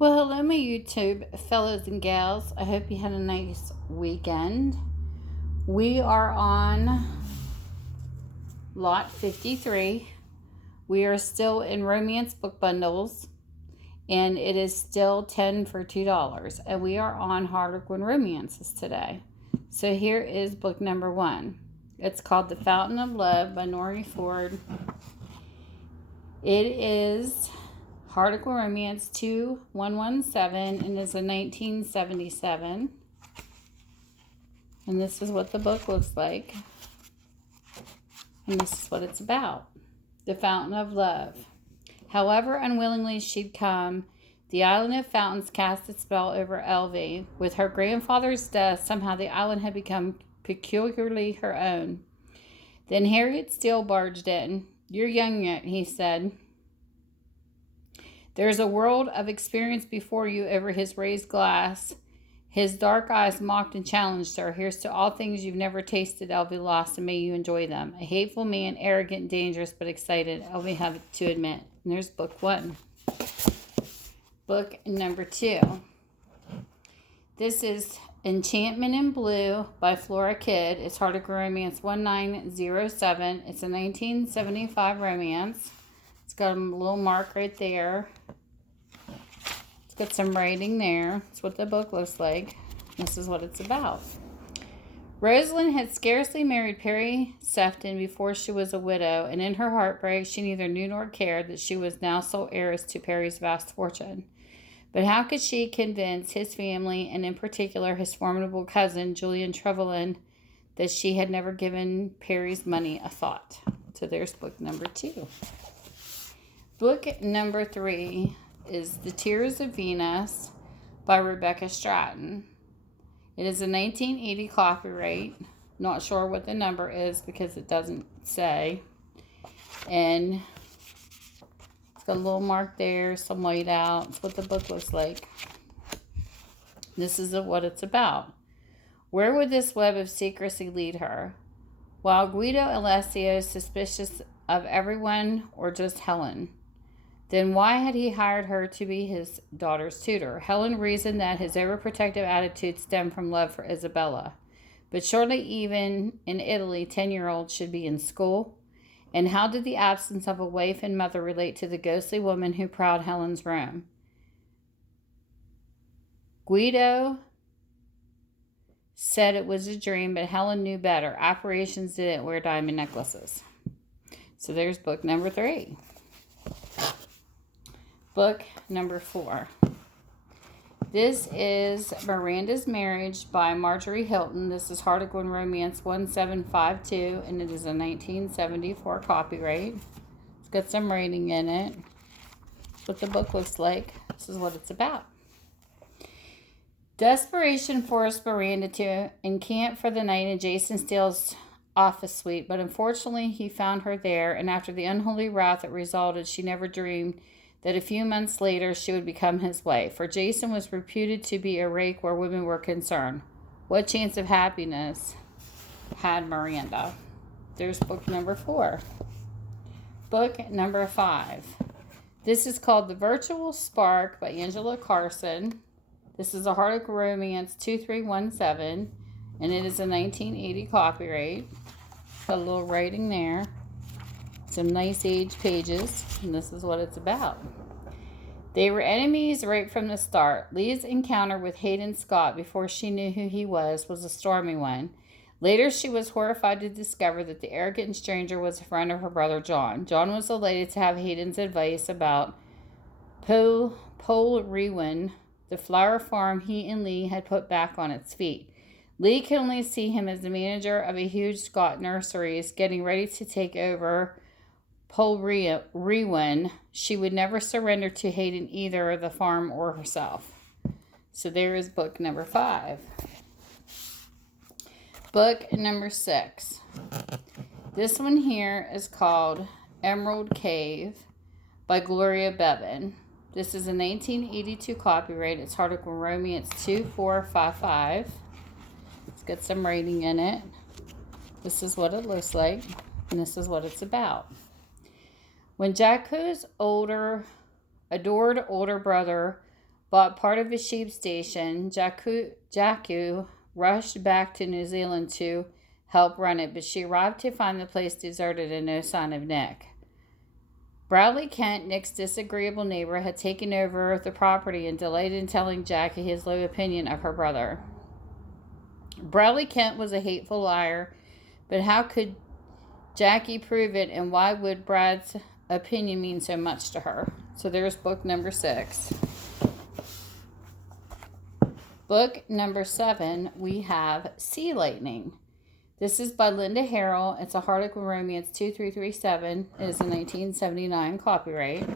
Well, hello, my YouTube fellows and gals. I hope you had a nice weekend. We are on lot 53. We are still in romance book bundles, and it is still 10 for $2. And we are on Harlequin romances today. So here is book number 1. It's called The Fountain of Love by Norrey Ford. It is Harlequin Romance 2117 and is a 1977. And this is what the book looks like. And this is what it's about. The Fountain of Love. However unwillingly she'd come, the island of fountains cast its spell over Elvie. With her grandfather's death, somehow the island had become peculiarly her own. Then Harriet Steele barged in. "You're young yet," he said. "There's a world of experience before you," over his raised glass. His dark eyes mocked and challenged her. "Here's to all things you've never tasted, Elvie lost, and may you enjoy them." A hateful man, arrogant, dangerous, but excited, Elvie had to admit. And there's book 1. Book number 2. This is Enchantment in Blue by Flora Kidd. It's Harlequin Romance 1907. It's a 1975 romance. It's got a little mark right there. It's got some writing there. That's what the book looks like. This is what it's about. Rosalind had scarcely married Perry Sefton before she was a widow, and in her heartbreak she neither knew nor cared that she was now sole heiress to Perry's vast fortune. But how could she convince his family, and in particular his formidable cousin, Julian Trevelyan, that she had never given Perry's money a thought? So there's book number 2. Book number 3 is The Tears of Venus by Rebecca Stratton. It is a 1980 copyright. Not sure what the number is because it doesn't say. And it's got a little mark there, some white out. That's what the book looks like. This is what it's about. Where would this web of secrecy lead her? While Guido Alessio is suspicious of everyone or just Helen. Then why had he hired her to be his daughter's tutor? Helen reasoned that his overprotective attitude stemmed from love for Isabella. But surely even in Italy, 10-year-olds should be in school. And how did the absence of a wife and mother relate to the ghostly woman who prowled Helen's room? Guido said it was a dream, but Helen knew better. Apparitions didn't wear diamond necklaces. So there's book number 3. Book number 4. This is Miranda's Marriage by Magery Hilton. This is Harlequin Romance 1752, and it is a 1974 copyright. It's got some writing in it. That's what the book looks like. This is what it's about. Desperation forced Miranda to encamp for the night in Jason Steele's office suite, but unfortunately he found her there, and after the unholy wrath that resulted, she never dreamed that a few months later she would become his wife, for Jason was reputed to be a rake where women were concerned. What chance of happiness had Miranda? There's book number 4. Book number 5. This is called The Virtual Spark by Angela Carson. This is a Harlequin Romance 2317, and it is a 1980 copyright. Got a little writing there. Some nice age pages, and this is what it's about. They were enemies right from the start. Lee's encounter with Hayden Scott before she knew who he was a stormy one. Later, she was horrified to discover that the arrogant stranger was a friend of her brother John. John was elated to have Hayden's advice about Polrewen, the flower farm he and Lee had put back on its feet. Lee could only see him as the manager of a huge Scott nurseries, getting ready to take over Polrewen. She would never surrender to Hayden either the farm or herself. So there is book number 5. Book number 6. This one here is called Emerald Cave by Gloria Bevan. This is a 1982 copyright. It's Harlequin Romance 2455. It's got some writing in it. This is what it looks like, and this is what it's about. When Jacko's adored older brother bought part of a sheep station. Jacku rushed back to New Zealand to help run it, but she arrived to find the place deserted and no sign of Nick. Bradley Kent, Nick's disagreeable neighbor, had taken over the property and delayed in telling Jackie his low opinion of her brother. Bradley Kent was a hateful liar, but how could Jackie prove it, and why would Brad's opinion mean so much to her? So there's book number 6. Book number 7, we have Sea Lightning. This is by Linda Harrel. It's a Harlequin Romance 2337. It is a 1979 copyright.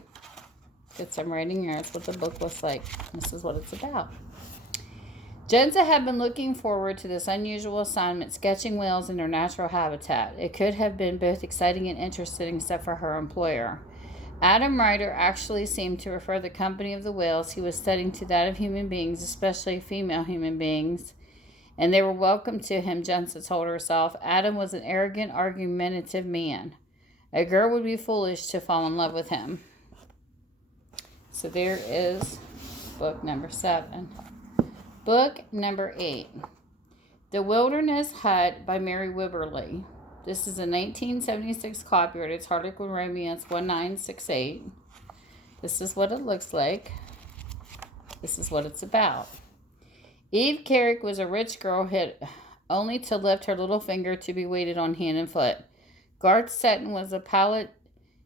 Get some writing here. That's what the book looks like. This is what it's about. Jenza had been looking forward to this unusual assignment, sketching whales in their natural habitat. It could have been both exciting and interesting, except for her employer. Adam Ryder actually seemed to prefer the company of the whales he was studying to that of human beings, especially female human beings, and they were welcome to him, Jenza told herself. Adam was an arrogant, argumentative man. A girl would be foolish to fall in love with him. So there is book number 7. Book number 8, The Wilderness Hut by Mary Wibberley. This is a 1976 copyright. It's Harlequin Romance 1968. This is what it looks like. This is what it's about. Eve Carrick was a rich girl who had only to lift her little finger to be waited on hand and foot. Garth Stratton was a pilot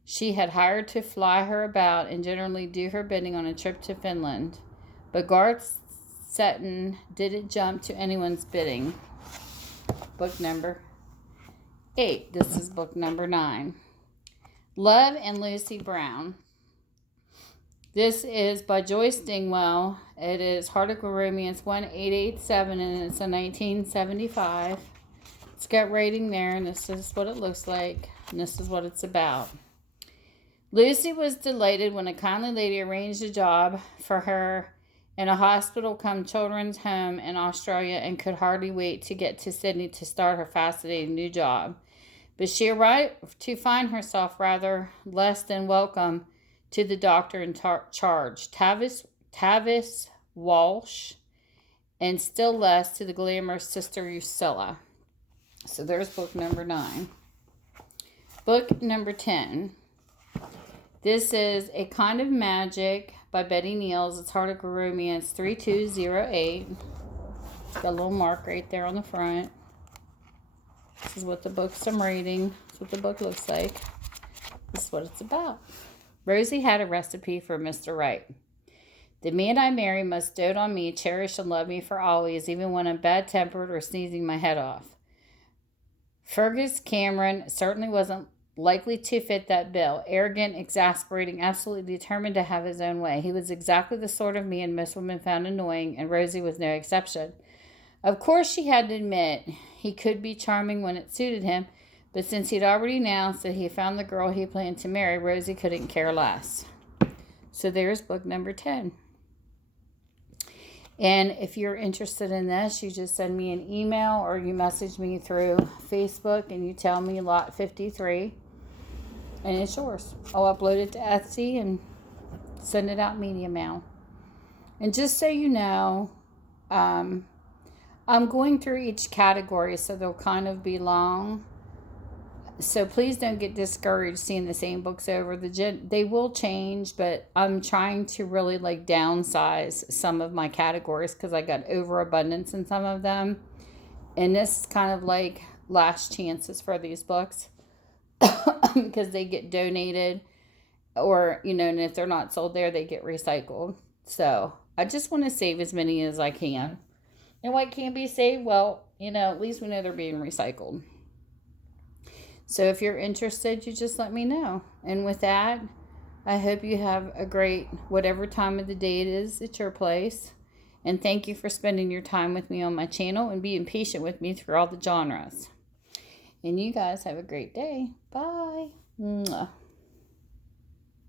she had hired to fly her about and generally do her bidding on a trip to Finland. But Garth Stratton didn't jump to anyone's bidding. Book number 8. This is book number 9. Love and Lucy Brown. This is by Joyce Dingwell. It is Harlequin Romance 1887, and it's a 1975. It's got rating there, and this is what it looks like, and this is what it's about. Lucy was delighted when a kindly lady arranged a job for her in a hospital-cum children's home in Australia, and could hardly wait to get to Sydney to start her fascinating new job. But she arrived to find herself rather less than welcome to the doctor in charge, Tavis Walsh, and still less to the glamorous Sister Usilla. So there's book number 9. Book number 10. This is A Kind of Magic by Betty Neels. It's Harlequin Romance 3208. Got a little mark right there on the front. This is what the book's I'm reading. This is what the book looks like. This is what it's about. Rosie had a recipe for Mr. Right. The man I marry must dote on me, cherish and love me for always, even when I'm bad-tempered or sneezing my head off. Fergus Cameron certainly wasn't likely to fit that bill. Arrogant, exasperating, absolutely determined to have his own way. He was exactly the sort of man most women found annoying, and Rosie was no exception. Of course, she had to admit he could be charming when it suited him, but since he'd already announced that he found the girl he planned to marry, Rosie couldn't care less. So there's book number 10. And if you're interested in this, you just send me an email or you message me through Facebook and you tell me lot 53. And it's yours. I'll upload it to Etsy and send it out media mail. And just so you know, I'm going through each category, so they'll kind of be long. So please don't get discouraged seeing the same books over. They will change, but I'm trying to really downsize some of my categories because I got overabundance in some of them. And this is kind of like last chances for these books because they get donated or, and if they're not sold there, they get recycled. So I just want to save as many as I can. And what can be saved? Well, at least we know they're being recycled. So if you're interested, you just let me know. And with that, I hope you have a great whatever time of the day it is at your place. And thank you for spending your time with me on my channel and being patient with me through all the genres. And you guys have a great day. Bye. Mwah.